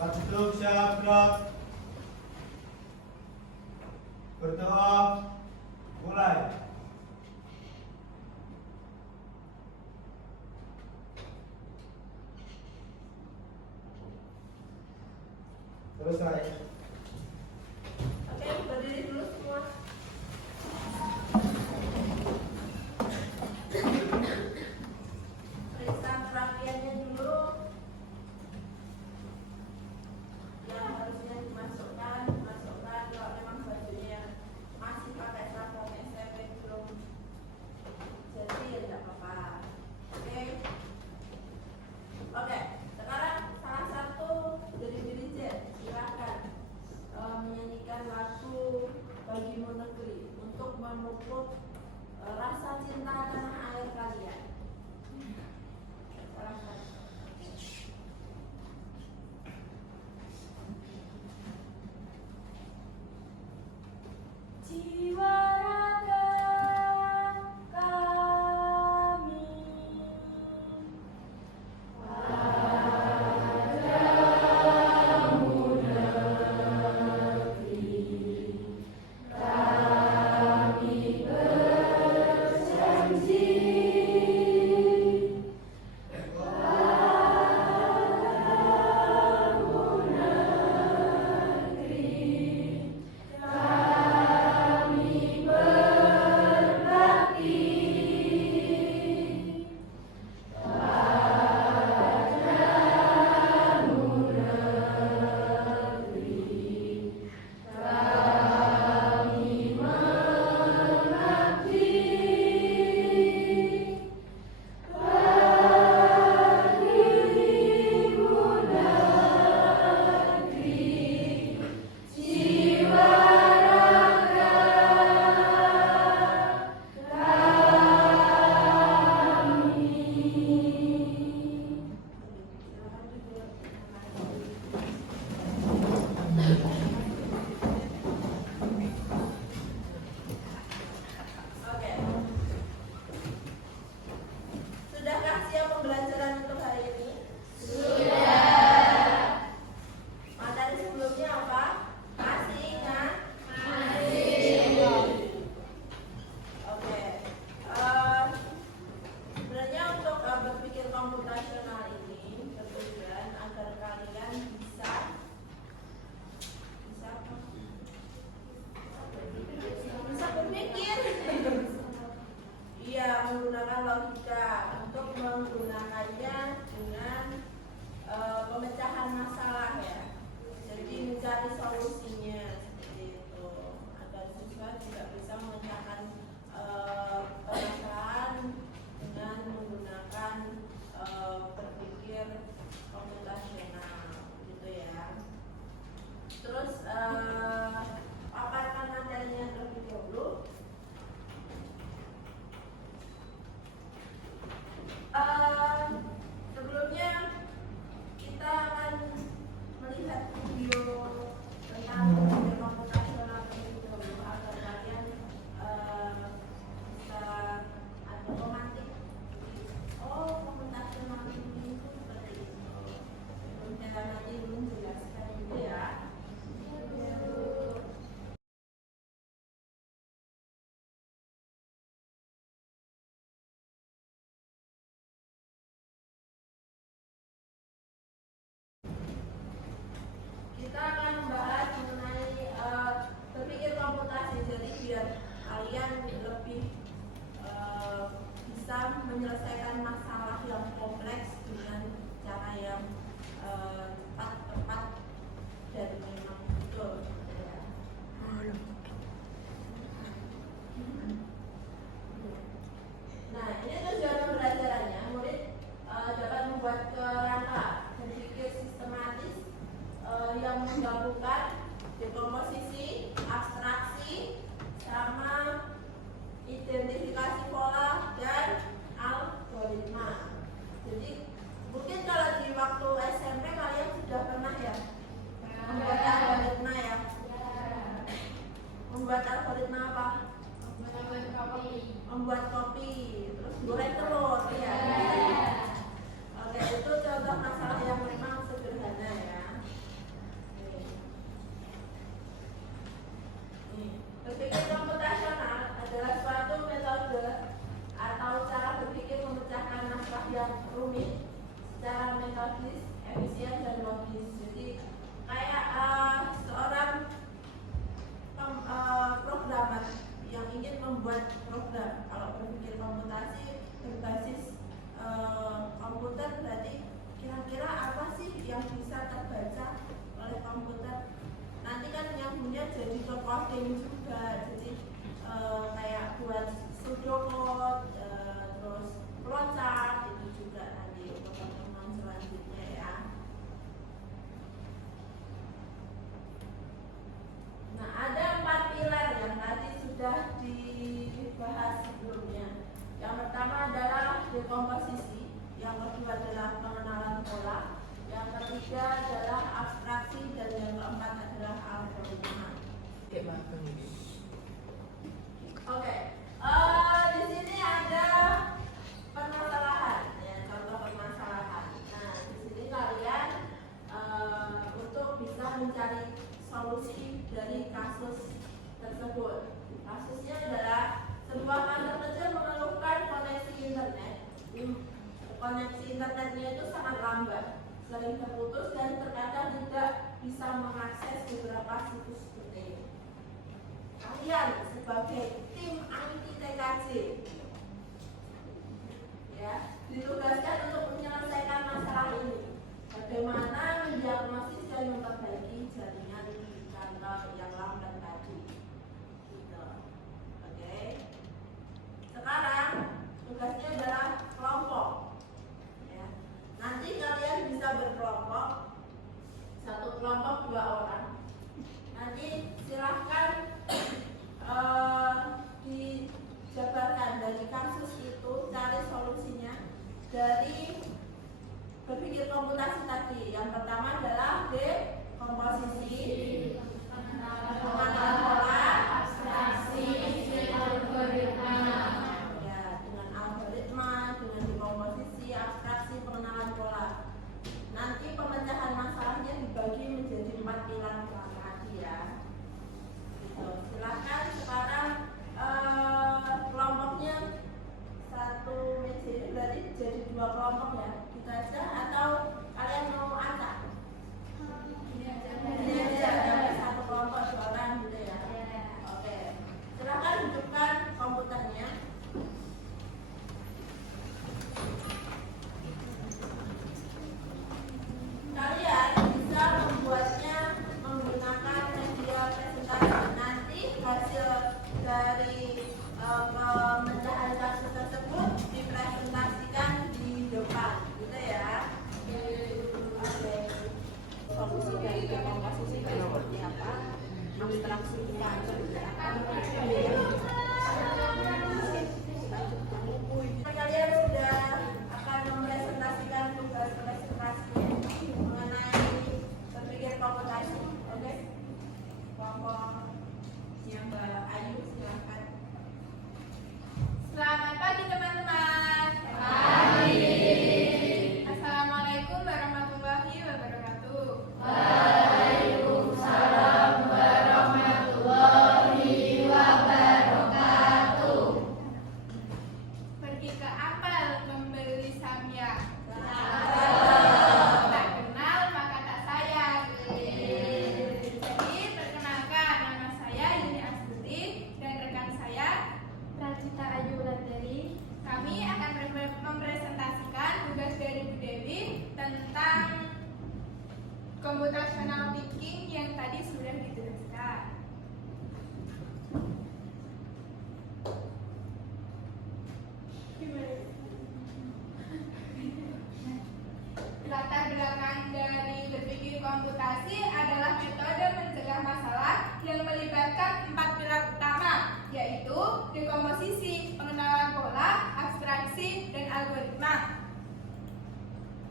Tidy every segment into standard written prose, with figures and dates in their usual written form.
Duduk, siap, gerak. Berdoa. Mulai. Selesai. Oke, berdiri dulu semua. Periksa perapiannya dulu. Yang harusnya dimasukkan. Kalau memang bajunya masih pakai seragam SMP belum jadi ya tidak apa-apa. Oke, sekarang salah satu dari dirijen silakan menyanyikan lagu Bagimu Negeri untuk memupuk rasa cinta tanah air kalian. Silakan. Jiwa raga kami Oke. Sudahkah siap pembelajaran untuk hari ini? Sudah. Materi sebelumnya apa? Masih ingat? Masih. Oke. Sebenarnya untuk berpikir komputasional ini bertujuan agar kalian bisa berpikir. Iya, menggunakan logika untuk menggunakannya dengan pemecahan masalah ya. Jadi mencari solusinya seperti itu agar siswa juga bisa memecahkan permasalahan dengan menggunakan berpikir komputasional gitu ya. Terus paparkan materinya terlebih dahulu. Sebelumnya kita akan melihat video tentang berpikir komputasional terlebih dahulu agar kalian bisa ada romantik. Oh, komputasional ini seperti itu. Kemudian nanti menjelaskan juga ya. Kita akan membahas mengenai berpikir komputasi, jadi biar kalian lebih bisa menyelesaikan masalah yang kompleks dengan cara yang cepat, tepat, dan memang betul. Ya. Nah, ini tujuan pembelajarannya, murid dapat membuat kerangka berpikir sistematis yang menggabungkan dekomposisi, abstraksi, sama efisien dan logis. Jadi kayak seorang programmer yang ingin membuat program. Kalau berpikir komputasi berbasis komputer, berarti kira-kira apa sih yang bisa terbaca oleh komputer? Nanti kan yang punya jadi ke coding juga, jadi kayak buat pseudocode, terus flowchart itu juga nanti untuk pertemuan selanjutnya ya. Nah, ada 4 pilar yang tadi sudah dibahas sebelumnya. Yang pertama adalah dekomposisi, yang kedua adalah pengenalan pola, yang ketiga adalah abstraksi, dan yang keempat adalah algoritma. Oke, di sini ada permasalahan, ya, contoh permasalahan. Nah, di sini kalian untuk bisa mencari solusi dari kasus tersebut. Kasusnya adalah sebuah kantor kecil mengeluhkan koneksi internet. Koneksi internetnya itu sangat lambat, sering terputus dan terkadang tidak bisa mengakses beberapa situs penting. Kalian sebagai tim IT TKJ ya, ditugaskan untuk menyelesaikan masalah ini. Bagaimana mendiagnosis dan memperbaiki jaringan di kantor yang lambat tadi. Gitu. Oke. Sekarang tugasnya adalah kelompok. Ya. Nanti kalian bisa berkelompok, satu kelompok 2 orang. Nanti silahkan dijabarkan dari kasus itu, cari solusinya dari berpikir komputasi tadi. Yang pertama adalah dekomposisi, pengenalan pola, abstraksi, algoritma. Ya, dengan algoritma, dengan dekomposisi, abstraksi, pengenalan pola. Nanti pemecahan masalahnya dibagi menjadi 4 pilar tadi ya. Gitu. Silahkan sekarang kelompoknya satu meja ini berarti jadi 2 kelompok ya. Kita aja atau kalian mau acak? Ini aja ada satu kelompok 2 orang gitu ya. Oke. Silahkan hidupkan komputernya. Kalian bisa membuatnya menggunakan media presentasi. Nanti hasil dari pemecahan kasus tersebut dipresentasikan di depan, gitu ya. Oke. Solusi dari dekomposisi seperti apa? Abstraksinya seperti apa? Kalian sudah akan mempresentasikan tugas presentasinya mengenai berpikir komputasi, oke? Kelompoknya Mbak Ayu, silakan. Selamat pagi teman-teman. Pagi. Assalamualaikum warahmatullahi wabarakatuh. Waalaikumsalam warahmatullahi wabarakatuh. Pergi ke apel membeli samya. Apel. Tak kenal maka tak sayang. Jadi perkenalkan, nama saya Yuni Asturi dan rekan saya Rajita Ayu Wulandari. Kami akan mempresentasikan tugas dari Bu Dewi tentang computational thinking yang tadi sudah dijelaskan. Latar belakang dari berpikir komputasi adalah metode mencegah masalah yang melibatkan 4 pilar utama, yaitu dekomposisi, pengenalan pola, abstraksi, dan algoritma.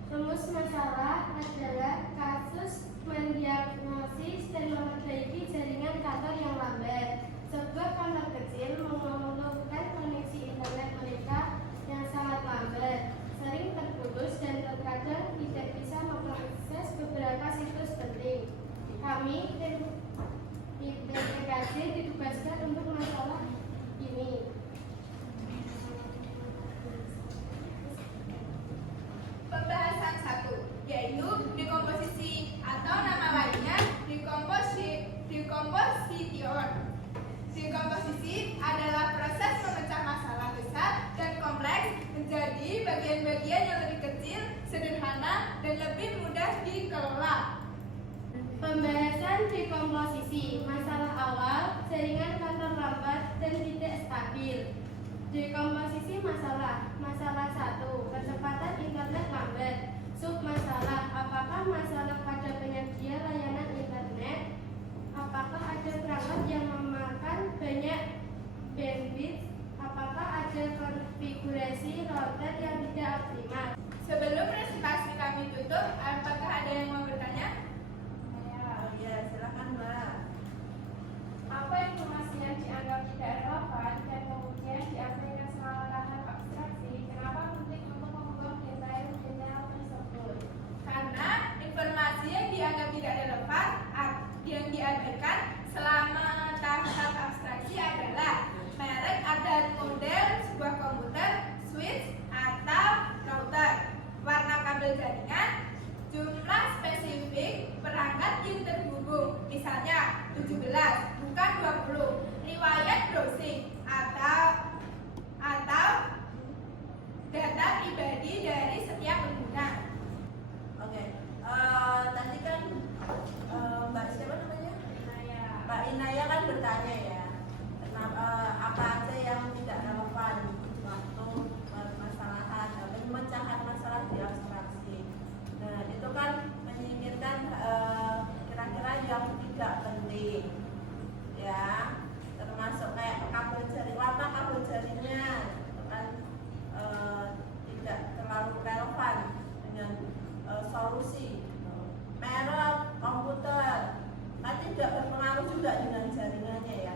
Rumus masalah adalah kasus mendiagnosis dan memperbaiki jaringan kantor yang lambat. Sebuah kantor kecil mengeluhkan koneksi internet mereka yang sangat lambat, sering terputus dan terkadang tidak bisa mengakses beberapa situs penting. Kami tim TKJ ditugaskan untuk masalah ini. Pembahasan 1, yaitu Kemudian dekomposisi, masalah awal, jaringan kantor lambat dan tidak stabil. Dekomposisi masalah, masalah 1, kecepatan internet lambat. Submasalah, apakah masalah pada penyedia layanan internet? Apakah ada perangkat yang memakan banyak bandwidth? Apakah ada konfigurasi router yang tidak optimal? Sebelum presentasi kami tutup, apakah ada yang mau bertanya? Oh iya, silakan Mbak. Apa informasi yang dianggap tidak relevan dan kemudian diabaikan selama tahap abstraksi? Kenapa penting untuk membuang detail-detail tersebut? Karena informasi yang dianggap tidak relevan yang diabaikan selama tahap abstraksi adalah merek dan model sebuah komputer, switch atau router, warna kabel jaringan, jumlah spesifik perangkat yang terhubung, misalnya 17 bukan 20, riwayat browsing atau data pribadi dari setiap pengguna. Oke, tadi kan Mbak siapa namanya? Mbak Inaya kan bertanya ya, kenapa apa aja yang tidak relevan waktu permasalahan pemecahan masalah di abstraksi. Nah itu kan menyingkirkan kira-kira yang tidak penting, ya, termasuk kayak kabel jaring, warna kabel jaringnya itu kan tidak terlalu relevan dengan solusi. Merek komputer kan tidak berpengaruh juga dengan jaringannya ya.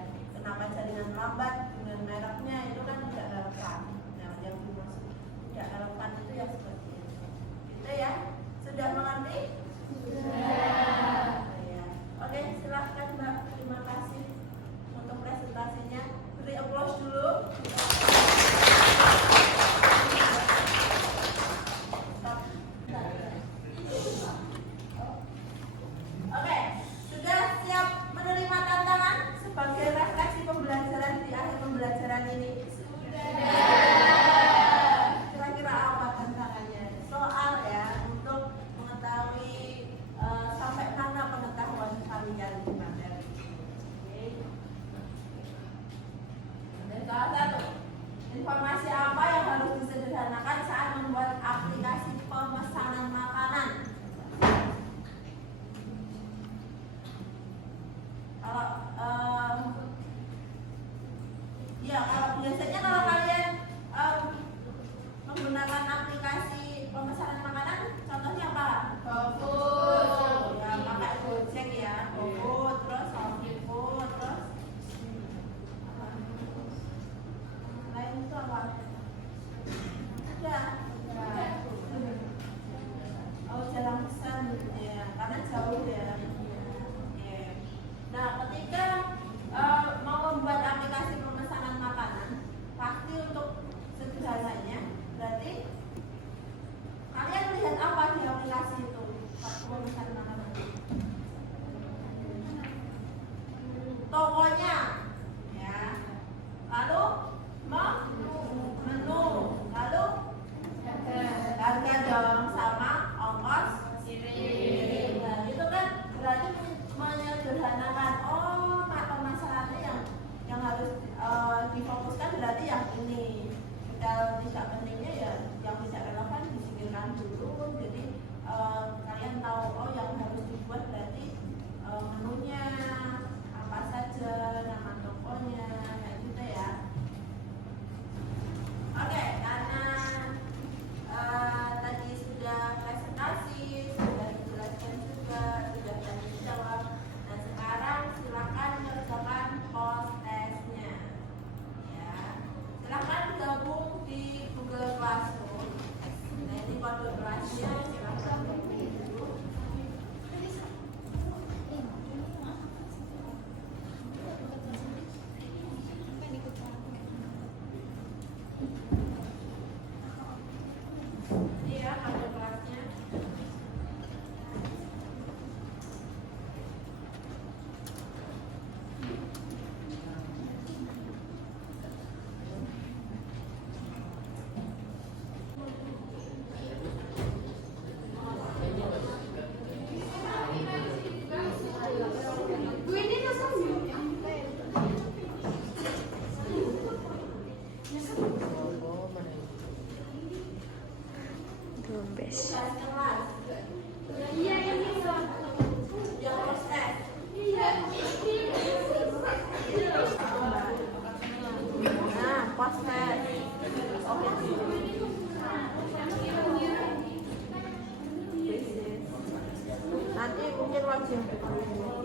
mungkin login dulu.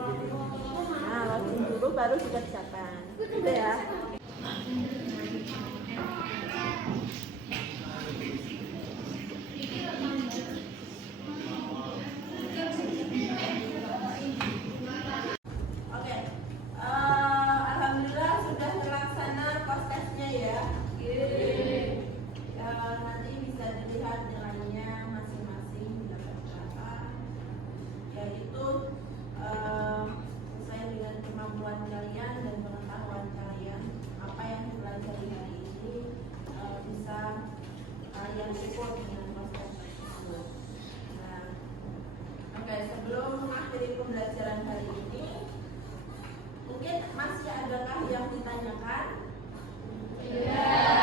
Nah, login dulu baru dikerjakan. Gitu ya. Oke, alhamdulillah sudah terlaksana postcastnya ya. Nanti bisa dilihat nilainya masing-masing dapat berapa, yaitu sesuai dengan kemampuan kalian dan pengetahuan kalian. Apa yang dipelajari hari ini bisa kalian ukur dengan postcast tersebut. Nah, oke, sebelum mengakhiri pembelajaran hari ini, mungkin masih adakah yang ditanyakan? Ya.